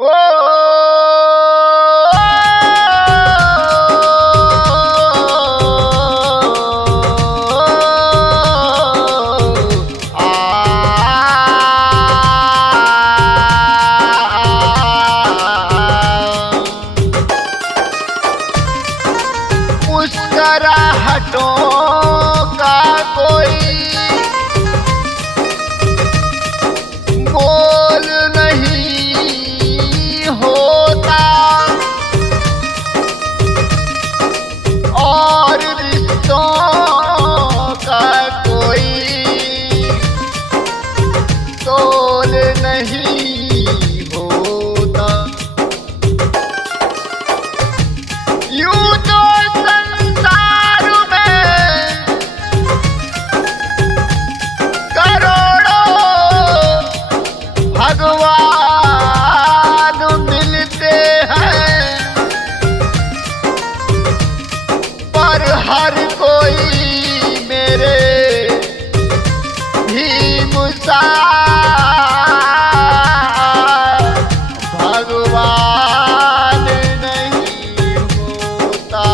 ओ मुस्कुराहटों का कोई मोल नहीं होता और रिश्तों का कोई तोल नहीं होता। यूं तो संसार में करोड़ों भगवान मिलते हैं, पर हर कोई मेरे भीमसा भगवान नहीं होता।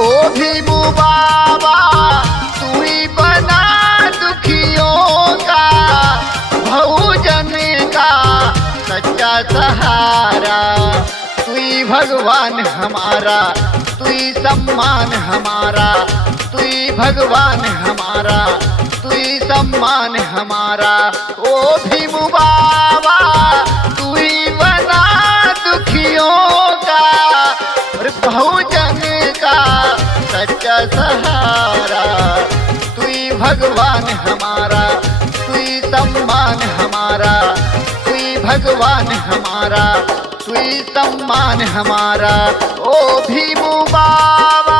ओ भीमू बाबा तू ही बना दुखियों का, बहुजन का सच्चा सहारा। तू ही भगवान हमारा, तू ही सम्मान हमारा, तू ही भगवान हमारा, तू ही सम्मान हमारा। ओ भीमू बाबा तू ही बना दुखियों का और बहुजन का सच्चा सहारा। तू ही भगवान हमारा, तू ही सम्मान हमारा, तू ही भगवान हमारा, तू ही सम्मान हमारा। ओ भीमू बाबा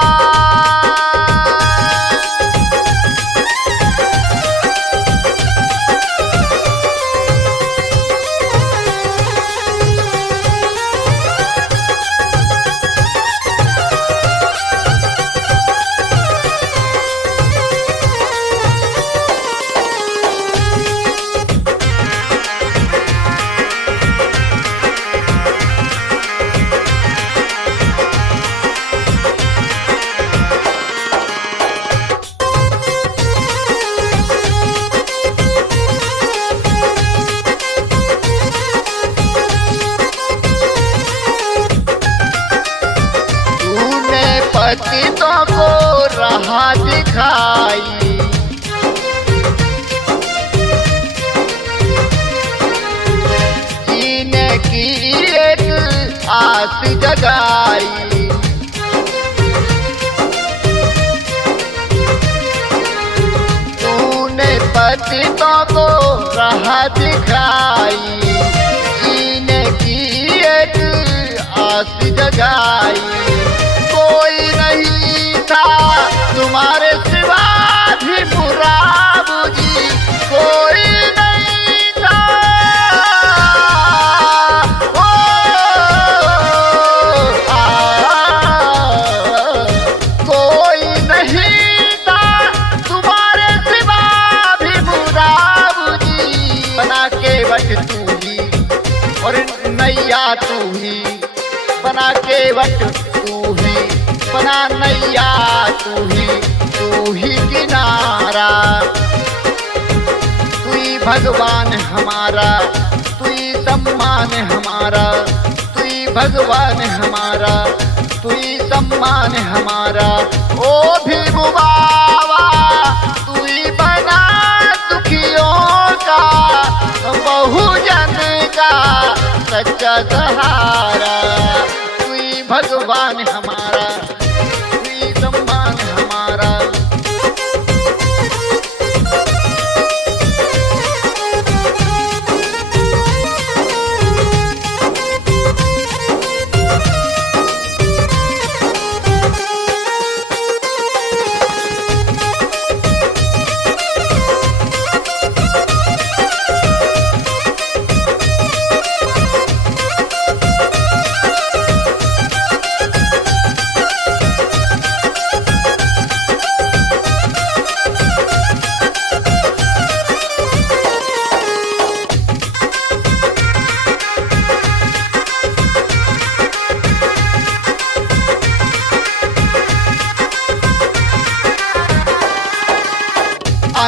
पतितों को राह दिखाई, जीने की एक आस जगाई। तूने पतितों को राह दिखाई, जीने की एक आस जगाई। कोई नहीं था तुम्हारे सिवा भी मुराबू जी, कोई नहीं था। कोई नहीं था तुम्हारे सिवा भी मुराबू जी। बना के बट तू ही और नैया तू ही, बना के बट तू ही, बना नैया तू ही किनारा। तू ही भगवान हमारा, तू ही सम्मान हमारा, तू ही भगवान हमारा, तू ही सम्मान हमारा। ओ भीमू बाबा तू ही बना दुखियों का, बहुजन का सच्चा सहारा। तू ही भगवान हमारा, तू ही सम्मान हमारा।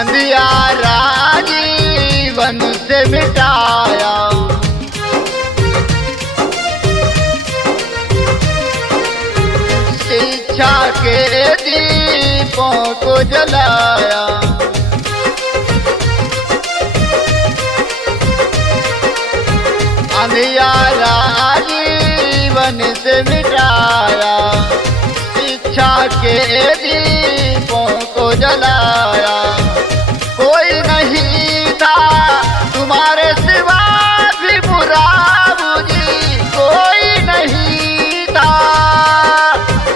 अंधियारा जीवन से मिटाया, शिक्षा के दीपों को जलाया, अंधियारा जीवन से मिटाया, शिक्षा के दीपों को जलाया। कोई नहीं था तुम्हारे सिवा भी बुरा मुझे, कोई नहीं था।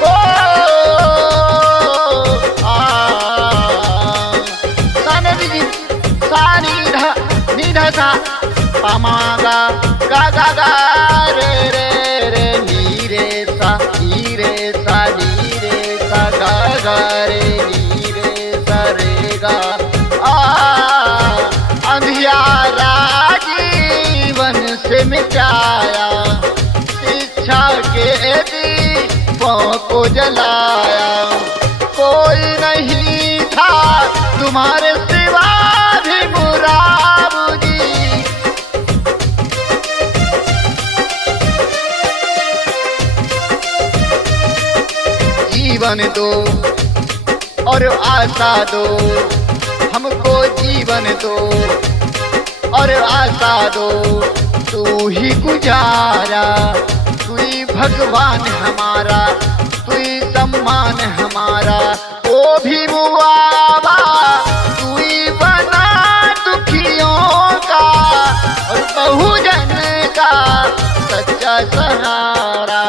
ओ सानी धा सा पामागा गा गा गा रे रे रे नी रे सा गा गा रे नी रे सा रे गा। अंधियारा जीवन से मिटाया, शिक्षा के दीपों को जलाया। कोई नहीं था तुम्हारे सिवा भी बुरा मुझे, जीवन दो और आशा दो, हमको जीवन दो और आशा दो। तू ही गुजारा, तू ही भगवान हमारा, तू ही सम्मान हमारा। ओ भी मुआवा तू ही बना दुखियों का और बहुजन का सच्चा सहारा।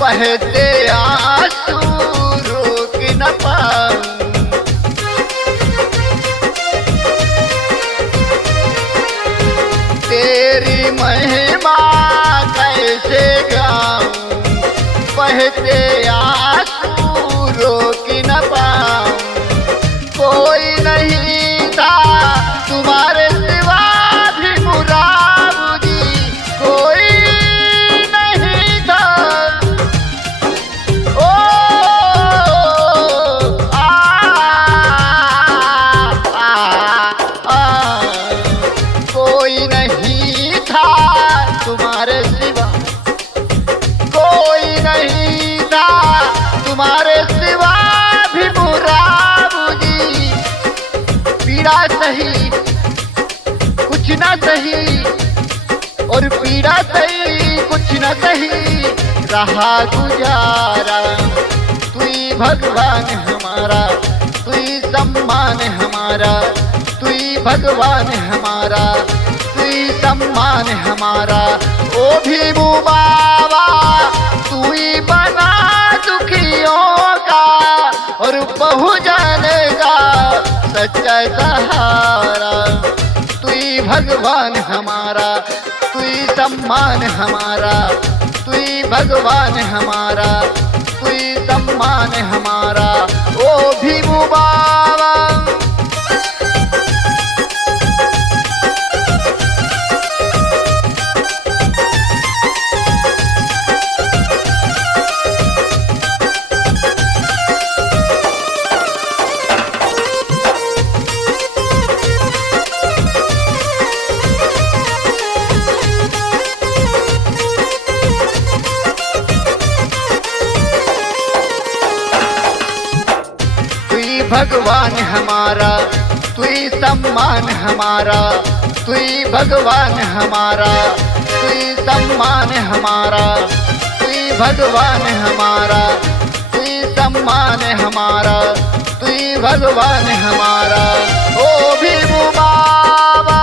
बहते आंसू रोक न पाऊं, तेरी महिमा कैसे गाऊं। बहते आंसू रोक न पाऊं, कोई नहीं था तुम्हारे सिवा भी बुरा मुझे, कोई नहीं था। कोई नहीं था तुम्हारे सिवा, कोई नहीं था तुम्हारे सिवा भी बुरा मुझे। पीड़ा सही कुछ न सही और पीड़ा सही कुछ न सही, रहा गुजारा। तू ही भगवान हमारा, तू ही सम्मान हमारा, तू ही भगवान हमारा, तू ही सम्मान हमारा। ओ भीमू बाबा तू ही बना दुखियों का और बहुजन का सच्चा सहारा। तू ही भगवान हमारा, तू ही सम्मान हमारा, तू ही भगवान हमारा, तू ही सम्मान हमारा। ओ भीमू बाबा भगवान हमारा, तू ही सम्मान हमारा, तू ही भगवान हमारा, तू ही सम्मान हमारा, तू ही भगवान हमारा, तू ही सम्मान हमारा, तू ही भगवान हमारा। ओ भीमू बाबा